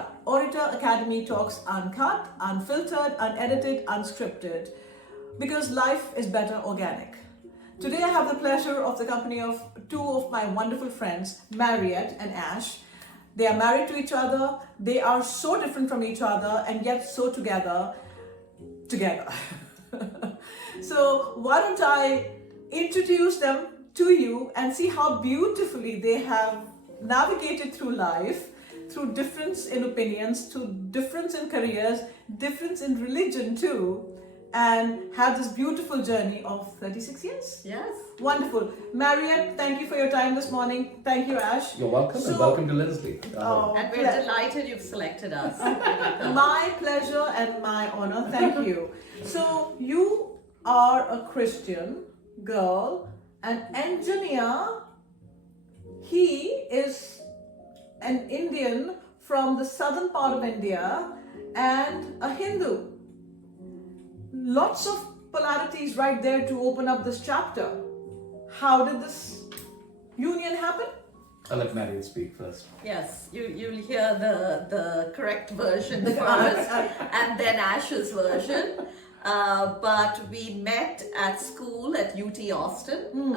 Uncut. Orator Academy talks uncut, unfiltered, unedited, unscripted, because life is better organic. Today I have the pleasure of the company of two of my wonderful friends, Mariette and Ash. They are married to each other. They are so different from each other and yet so together. So why don't I introduce them to you and see how beautifully they have navigated through life, through difference in opinions, through difference in careers, difference in religion too, and have this beautiful journey of 36 years? Yes. Wonderful. Mariette, thank you for your time this morning. Thank you, Ash. You're welcome, and welcome to Leslie. And we're delighted you've selected us. My pleasure and my honor. Thank you. So you are a Christian girl, an engineer. He is an Indian from the southern part of India and a Hindu. Lots of polarities right there to open up this chapter. How did this union happen? I'll let Mariette speak first. Yes, you'll hear the correct version first and then Ash's version. But we met at school at UT Austin.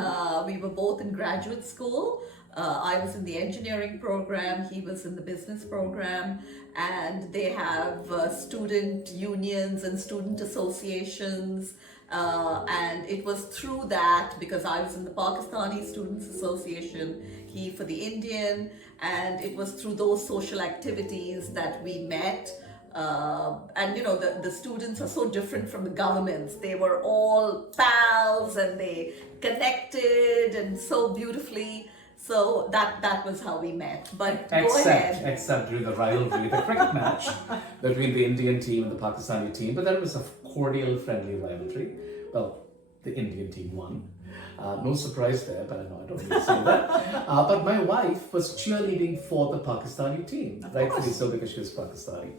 We were both in graduate school. I was in the engineering program, he was in the business program, and they have student unions and student associations. And it was through that, because I was in the Pakistani Students Association, he for the Indian, and it was through those social activities that we met. And you know, the students are so different from the governments. They were all pals and they connected and so beautifully. So that was how we met. But go ahead. Except during the rivalry, the cricket match between the Indian team and the Pakistani team. But there was a cordial, friendly rivalry. Well, the Indian team won. No surprise there, but I know I don't need to say that. But my wife was cheerleading for the Pakistani team, rightfully so, because she was Pakistani.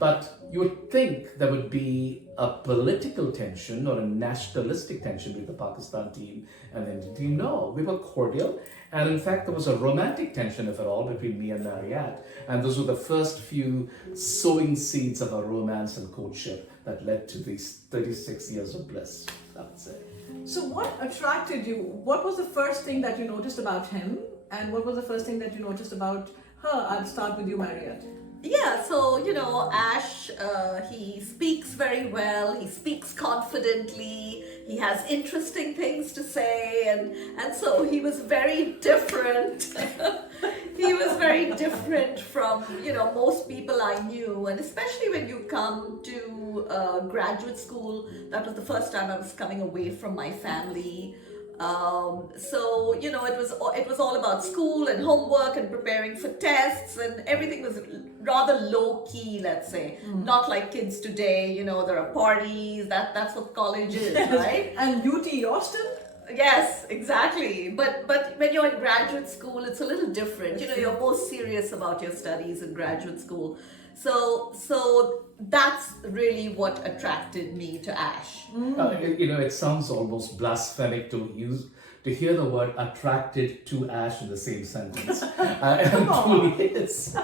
But you would think there would be a political tension or a nationalistic tension with the Pakistan team and the Indian team. No, we were cordial. And in fact, there was a romantic tension, if at all, between me and Mariette. And those were the first few sowing seeds of our romance and courtship that led to these 36 years of bliss, I would say. So what attracted you? What was the first thing that you noticed about him? And what was the first thing that you noticed about her? I'll start with you, Mariette. Yeah, so you know, Ash, he speaks very well, he speaks confidently, he has interesting things to say, and so he was very different. He was very different from, you know, most people I knew, and especially when you come to graduate school. That was the first time I was coming away from my family. So you know, it was all about school and homework and preparing for tests, and everything was rather low key, let's say. Not like kids today, you know, there are parties, that's what college is, right? And UT Austin? Yes, exactly. But when you're in graduate school, it's a little different. You know, you're more serious about your studies in graduate school. So that's really what attracted me to Ash. You know, it sounds almost blasphemic to hear the word attracted to Ash in the same sentence. And truly is.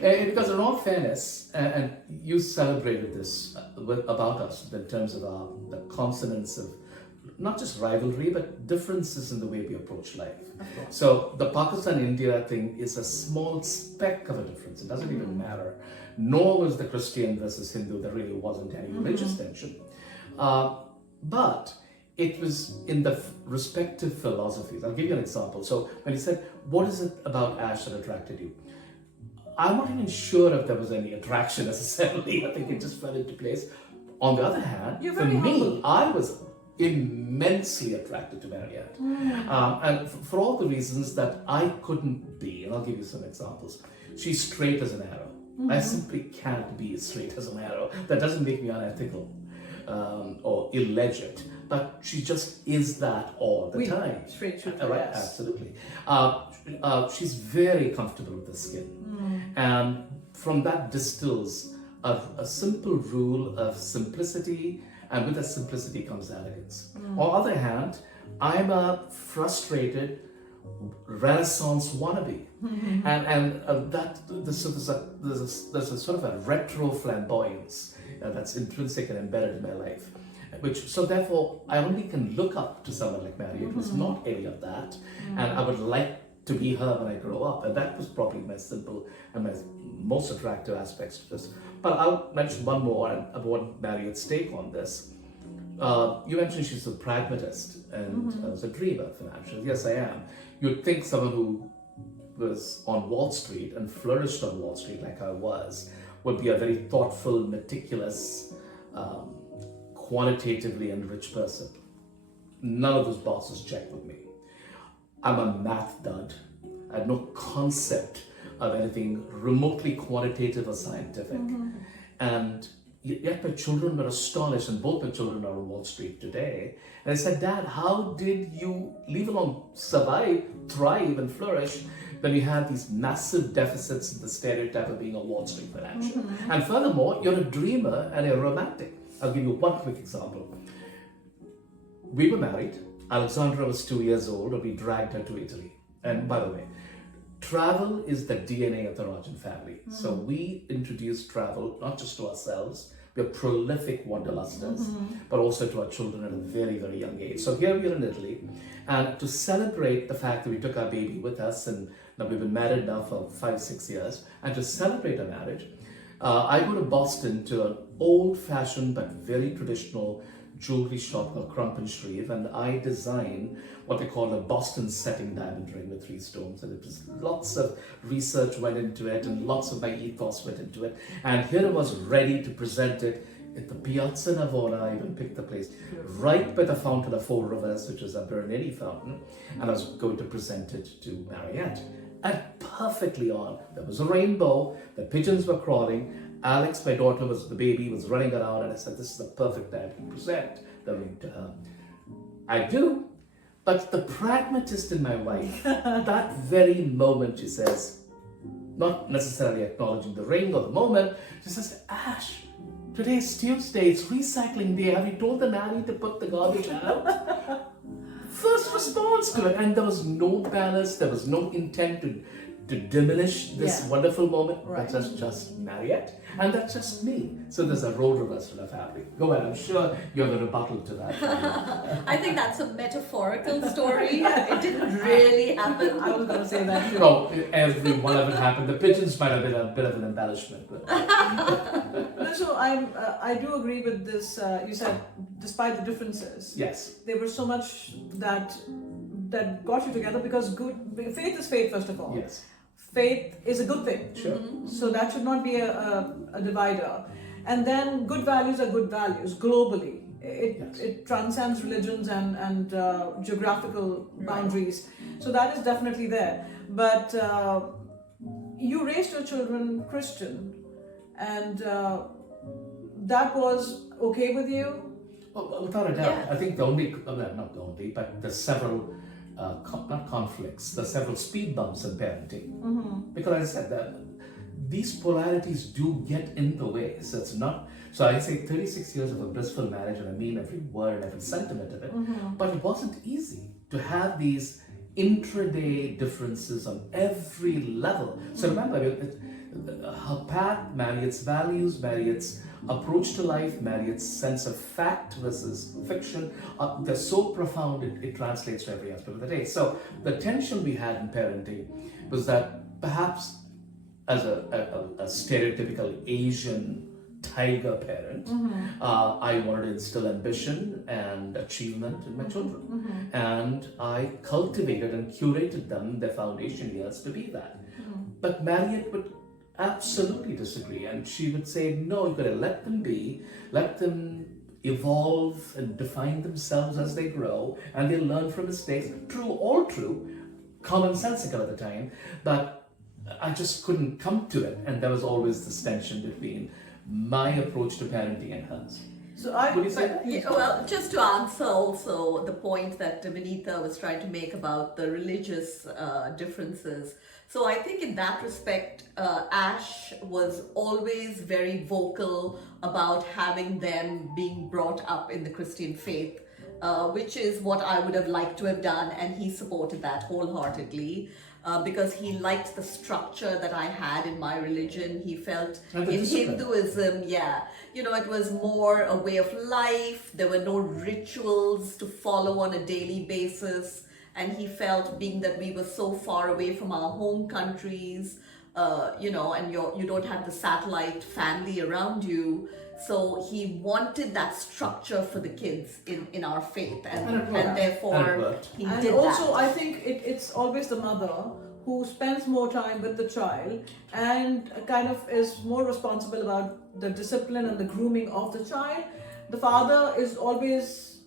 Because in all fairness, and you celebrated this about us in terms of the consonance of not just rivalry, but differences in the way we approach life. So the Pakistan-India thing is a small speck of a difference. It doesn't even matter. Nor was the Christian versus Hindu. There really wasn't any religious tension. But it was in the respective philosophies. I'll give you an example. So when he said, what is it about Ash that attracted you? I'm not even sure if there was any attraction necessarily. I think it just fell into place. On the other hand, for me, I was immensely attracted to Mariette. And for all the reasons that I couldn't be, and I'll give you some examples. She's straight as an arrow. I simply can't be as straight as an arrow. That doesn't make me unethical or illegit, but she just is that all the time. Straight through. Right, Yes. absolutely. She's very comfortable with the skin. And from that distills a simple rule of simplicity, and with that simplicity comes elegance. On the other hand, I'm a frustrated, Renaissance wannabe, and there's a sort of a retro flamboyance that's intrinsic and embedded in my life, which so therefore I only can look up to someone like Mariette who's not any of that, and I would like to be her when I grow up, and that was probably my simple and my most attractive aspects to this. But I'll mention one more about Mariette's take on this. You mentioned she's a pragmatist and was a dreamer financially. Yes, I am. You'd think someone who was on Wall Street and flourished on Wall Street like I was would be a very thoughtful, meticulous, quantitatively enriched person. None of those boxes check with me. I'm a math dud. I have no concept of anything remotely quantitative or scientific. And yet my children were astonished, and both my children are on Wall Street today. And I said, Dad, how did you, leave alone survive, thrive, and flourish when you had these massive deficits in the stereotype of being a Wall Street financier? And furthermore, you're a dreamer and a romantic. I'll give you one quick example. We were married. Alexandra was 2 years old, and we dragged her to Italy. And by the way, travel is the DNA of the Rajan family. So we introduced travel not just to ourselves, we're prolific wanderlusters, but also to our children at a very, very young age. So here we are in Italy, and to celebrate the fact that we took our baby with us, and now we've been married now for 5-6 years, and to celebrate our marriage, I go to Boston to an old-fashioned but very traditional jewelry shop called Crump and Shreve, and I design what they call a Boston setting diamond ring with 3 stones, and it was lots of research went into it, and lots of my ethos went into it, and here I was ready to present it at the Piazza Navona. I even picked the place right by the Fountain of Four Rivers, which is a Bernini fountain, and I was going to present it to Mariette. And perfectly on, there was a rainbow, the pigeons were crawling, Alex, my daughter, the baby, was running around, and I said, this is the perfect time to present the ring to her. I do, but the pragmatist in my wife, that very moment, she says, not necessarily acknowledging the ring or the moment, she says, Ash, today's Tuesday, it's recycling day, have you told the nanny to put the garbage out? First response to it, and there was no malice, there was no intent to diminish this wonderful moment. Right. That's just Mariette, and that's just me. So there's a role reversal of family. Go ahead, I'm sure you have a rebuttal to that. I think that's a metaphorical story. It didn't really happen. I was going to say that too. No, every one of it happened. The pigeons might have been a bit of an embellishment. But No, so I do agree with this. You said, despite the differences, yes, there was so much that got you together, because faith is faith, first of all. yes, Faith is a good thing. sure. So that should not be a divider. And then good values are good values globally. It transcends religions and geographical boundaries. So that is definitely there. But you raised your children Christian, and that was okay with you? Well, without a doubt. I think the only, not the only, but the several, not conflicts, the several speed bumps in parenting. Because as I said, these polarities do get in the way. So it's not, so I say 36 years of a blissful marriage, and I mean every word, every sentiment of it. But it wasn't easy to have these intraday differences on every level. So remember, her path, Mariette's values, Mariette's approach to life, Mariette's sense of fact versus fiction, they're so profound it translates to every aspect of the day. So the tension we had in parenting was that perhaps as a stereotypical Asian tiger parent, I wanted to instill ambition and achievement in my children. And I cultivated and curated them, their foundation years, to be that. But Mariette would absolutely disagree, and she would say, no, you've got to let them be, let them evolve and define themselves as they grow, and they'll learn from mistakes. True, all true, commonsensical at the time, but I just couldn't come to it, and there was always this tension between my approach to parenting and hers. So Would you say that? Yeah, well, just to answer also the point that Vineeta was trying to make about the religious differences. So I think in that respect, Ash was always very vocal about having them being brought up in the Christian faith which is what I would have liked to have done, and he supported that wholeheartedly. Because he liked the structure that I had in my religion. He felt And the in discipline. Hinduism, it was more a way of life. There were no rituals to follow on a daily basis. And he felt, being that we were so far away from our home countries, and you don't have the satellite family around you. So he wanted that structure for the kids in our faith, And it worked. and therefore And it worked. he And did also, that. I think it's always the mother who spends more time with the child and kind of is more responsible about the discipline and the grooming of the child. The father is always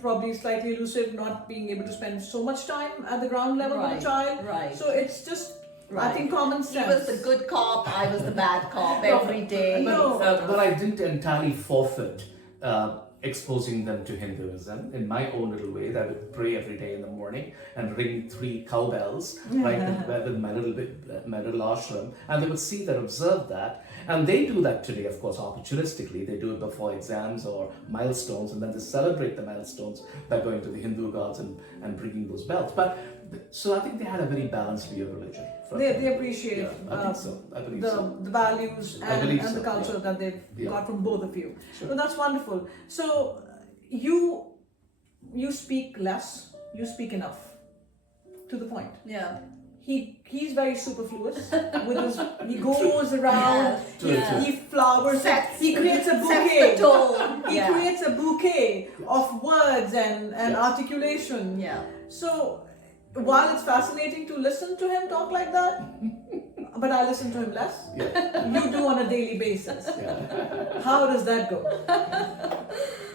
probably slightly elusive, not being able to spend so much time at the ground level with the child. Right. So it's just, I Right. think, common He sense. was the good cop, I was the bad cop every day. No. But I didn't entirely forfeit exposing them to Hinduism in my own little way. I would pray every day in the morning and ring 3 cowbells, right, with my little ashram, and they would see that, observe that, and they do that today, of course, opportunistically. They do it before exams or milestones, and then they celebrate the milestones by going to the Hindu gods and bringing those bells. But so I think they had a very balanced view of religion. They appreciate Yeah, I think so. I believe so. the values I believe and so, the culture yeah. that they've Yeah. got from both of you. Sure. So that's wonderful. So you speak less, you speak enough. To the point. Yeah. He's very superfluous with his, he goes around, Yeah. he flowers, Sets- he creates a Sets bouquet. the tone. He Yeah. creates a bouquet of words and Yes. articulation. Yeah. So while it's fascinating to listen to him talk like that, but I listen to him less. Yeah. You do on a daily basis. Yeah. How does that go?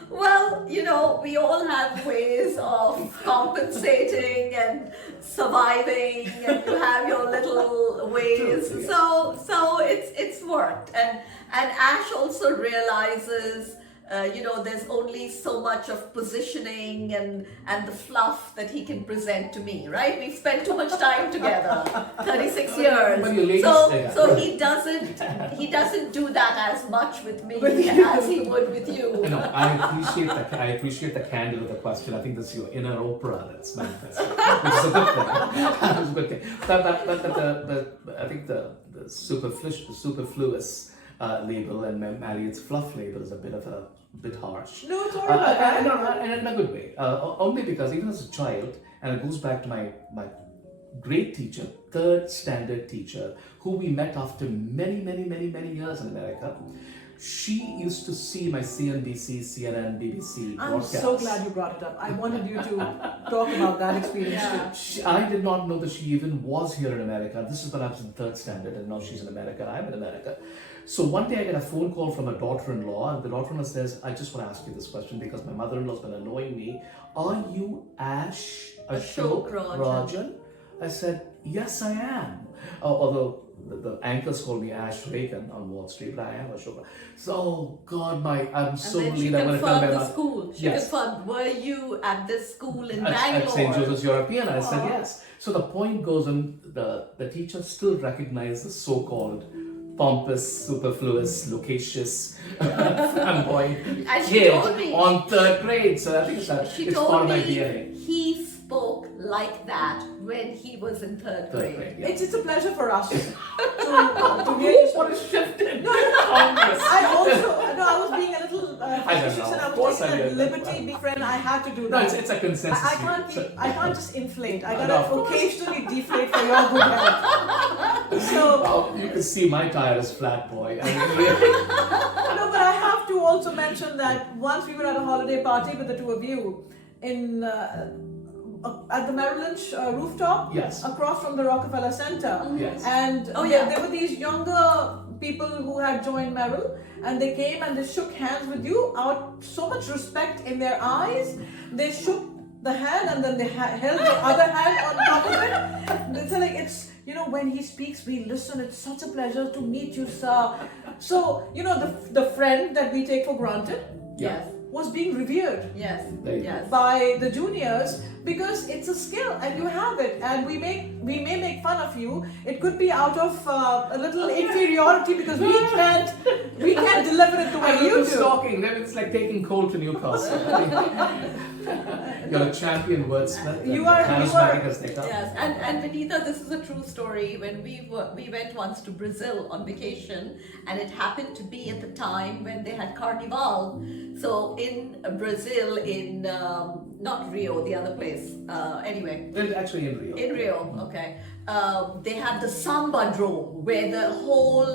Well, we all have ways of compensating and surviving, and you have your little ways. True, yeah. So it's worked, and Ash also realizes. There's only so much of positioning and the fluff that he can present to me, right? We've spent too much time together, 36 years. When you ladies So say that. so he doesn't do that as much with me as he would with you. I appreciate the candor of the question. I think that's your inner Oprah that's manifesting, which is a good thing. It's a good thing. But I think the superfluous label and Mariette's fluff label is a bit harsh. No, it's all right. And in a good way. Only because even as a child, and it goes back to my great teacher, 3rd standard teacher, who we met after many years in America. She used to see my CNBC, CNN, BBC I'm broadcasts. so glad you brought it up. I wanted you to talk about that experience too. I did not know that she even was here in America. This is when I was in 3rd standard, and now she's in America. I'm in America. So one day I get a phone call from a daughter-in-law, and the daughter-in-law says, "I just want to ask you this question because my mother-in-law's been annoying me. Are you Ash Ashok Rajan?" I said, "Yes, I am." Although the anchors call me Ash Reagan on Wall Street, but I am Ashok. So, God, I'm so And then she relieved I'm going to tell confirmed my the mom. school. She Yes. confirmed, were you at this school in At Bangalore? St. Joseph's European, I said Aw. yes. So the point goes on, the teacher still recognized the so-called pompous, superfluous, loquacious, flamboyant And she kid told me- on 3rd grade. So I think She it's told part of my me DNA. he spoke like that when he was in 3rd 3rd grade. grade, yeah. It's a pleasure for us to hear you. What a shift in I was being a little facetious know. and I Of course was taking I a did. liberty, big friend. I had to do No, that. it's a consensus. I can't just inflate. I No, of gotta course. occasionally deflate for your good health. So Well, you can see my tire is flat, boy. I mean, no, but I have to also mention that once we were at a holiday party with the two of you in at the Merrill Lynch rooftop, Yes. across from the Rockefeller Center. Yes. And Oh, yeah. there were these younger people who had joined Merrill, and they came and they shook hands with you out so much respect in their eyes. They shook the hand and then they held the other hand on top of it. It's like, it's, when he speaks, we listen. It's such a pleasure to meet you, sir. So, the friend that we take for granted, Yes. was being revered Yes. There you Yes. by the juniors because it's a skill and you have it, and we may make fun of you. It could be out of a little inferiority because we can't deliver it the way I'm you do. stalking. Then it's like taking coal to Newcastle. You're a champion wordsmith. You and are- charismatic as they come. Yes, and Vineeta, this is a true story. When we went once to Brazil on vacation, and it happened to be at the time when they had Carnival. So in Brazil, in not Rio, the other place. Anyway, Actually, in Rio. in Rio, okay. They have the Samba Drome where the whole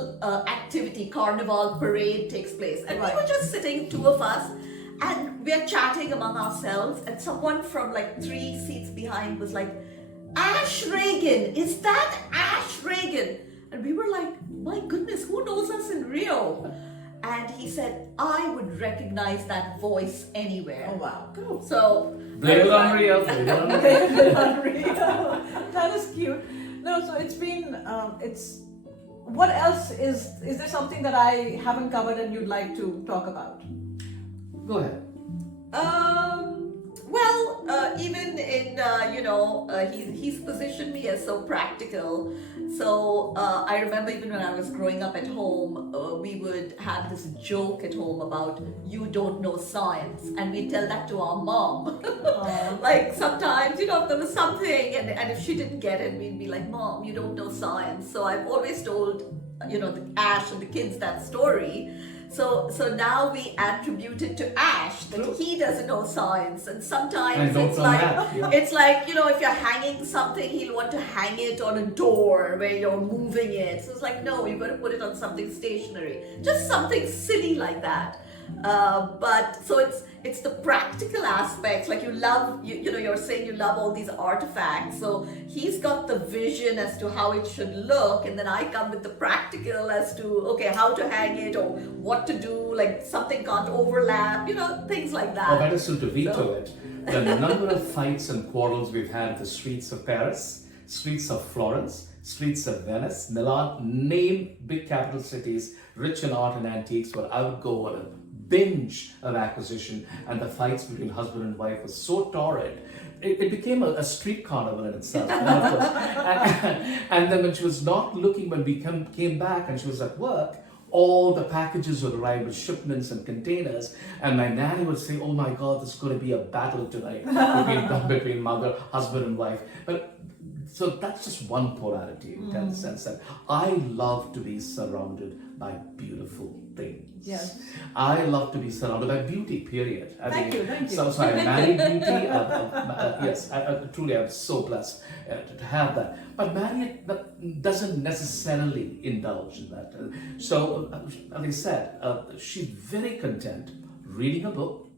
activity, carnival parade takes place. And we were just sitting, two of us, and we're chatting among ourselves. And someone from like 3 seats behind was like, Ash Reagan, is that Ash Reagan? And we were like, my goodness, who knows us in Rio? And he said, I would recognize that voice anywhere. Oh wow. So, Blame it on Rio. Blame it on Rio. That is cute. No, so it's been it's. What else is there something that I haven't covered and you'd like to talk about? Go ahead. Well, even in he's positioned me as so practical. So I remember even when I was growing up at home, we would have this joke at home about you don't know science, and we tell that to our mom. Like sometimes, if there was something, and if she didn't get it, we'd be like, Mom, you don't know science. So I've always told the Ash and the kids that story. So now we attribute it to Ash that he doesn't know science, and sometimes it's like it's like if you're hanging something, he'll want to hang it on a door where you're moving it. So it's like, no, you've got to put it on something stationary, just something silly like that. But so it's the practical aspects, like you love you're saying you love all these artifacts, so he's got the vision as to how it should look, and then I come with the practical as to how to hang it or what to do, like something can't overlap, things like that. Or better still, to veto it, the number of fights and quarrels we've had in the streets of Paris, streets of Florence, streets of Venice, Milan, name big capital cities rich in art and antiques, where I would go on a binge of acquisition, and the fights between husband and wife was so torrid. It became a street carnival in itself. And then when she was not looking, when we came back and she was at work, all the packages would arrive with shipments and containers, and my nanny would say, oh my God, this is going to be a battle tonight between mother, husband and wife. But so that's just one polarity in the sense that I love to be surrounded by beautiful things. Yes. I love to be surrounded by beauty, period. Thank you. So I married beauty. Yes, truly I'm so blessed to have that. But Mariette doesn't necessarily indulge in that. So, like I said, she's very content reading a book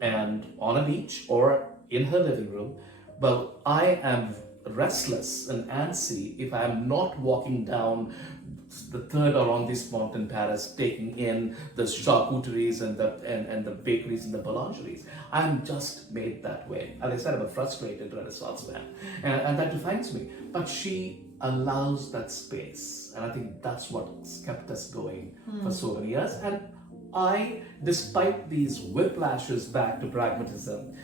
and on a beach or in her living room. But I am restless and antsy if I am not walking down the third arrondissement in Paris, taking in the charcuteries and the bakeries and the boulangeries. I'm just made that way. As I said, I'm a frustrated Renaissance man, and that defines me. But she allows that space, and I think that's what's kept us going for so many years. And I, despite these whiplashes back to pragmatism,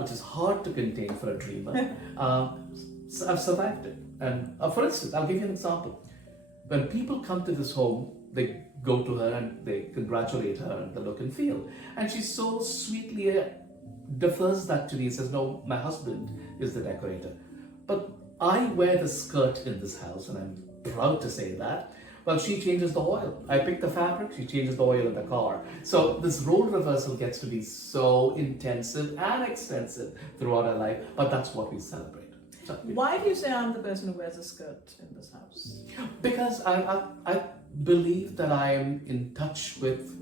which is hard to contain for a dreamer, I've survived it. And for instance, I'll give you an example. When people come to this home, they go to her and they congratulate her on the look and feel. And she so sweetly defers that to me and says, no, my husband is the decorator. But I wear the skirt in this house, and I'm proud to say that. Well, she changes the oil. I pick the fabric, she changes the oil in the car. So this role reversal gets to be so intensive and extensive throughout our life, but that's what we celebrate. Why do you say I'm the person who wears a skirt in this house? Because I believe that I am in touch with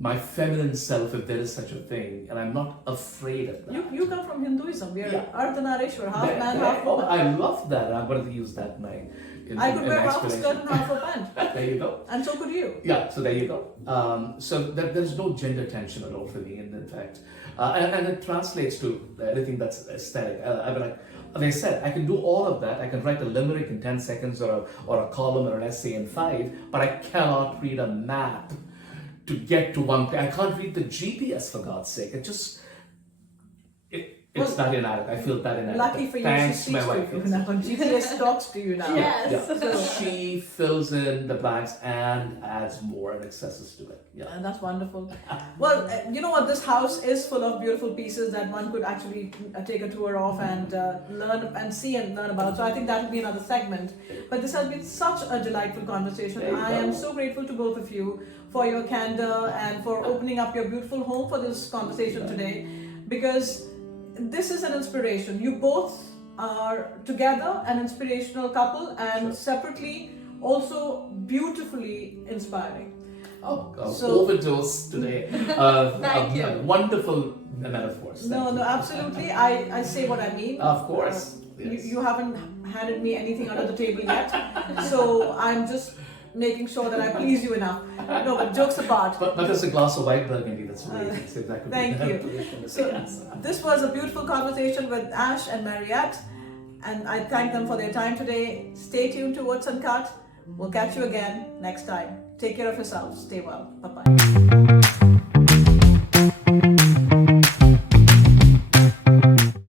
my feminine self, if there is such a thing, and I'm not afraid of that. You come from Hinduism. We are Ardhanarishwar, half man, half woman. I love that. I'm going to use that in I could wear half a explanation. skirt and half a pant. There you go. And so could you. Yeah, so there you go. So there's no gender tension at all for me, in fact. And it translates to anything that's aesthetic. Like I said, I can do all of that. I can write a limerick in 10 seconds or a column or an essay in 5, but I cannot read a map to get to one place. I can't read the GPS for God's sake. It's that inadequate. I feel that inadequate. Lucky for you, Thanks she to my speaks wife. to you now. GPS talks to you now. Yes. Yeah. She fills in the blanks and adds more and accesses to it. Yeah. And that's wonderful. Well, you know what? This house is full of beautiful pieces that one could actually take a tour of and learn and see and learn about. So I think that will be another segment. But this has been such a delightful conversation. There you I go. am so grateful to both of you for your candor and for opening up your beautiful home for this conversation today, because this is an inspiration. You both are together an inspirational couple, and separately also beautifully inspiring. So, overdose today. Thank you. Wonderful metaphors. No, absolutely. I say what I mean. Of course. Yes. You haven't handed me anything under the table yet, so I'm just making sure that I please you enough. No, but jokes apart. But there's a glass of white burgundy that's amazing. So that could Thank be you. position to So say yes. this was a beautiful conversation with Ash and Mariette, and I thank them for their time today. Stay tuned to OATS Uncut. We'll catch you again next time. Take care of yourselves. Stay well. Bye-bye.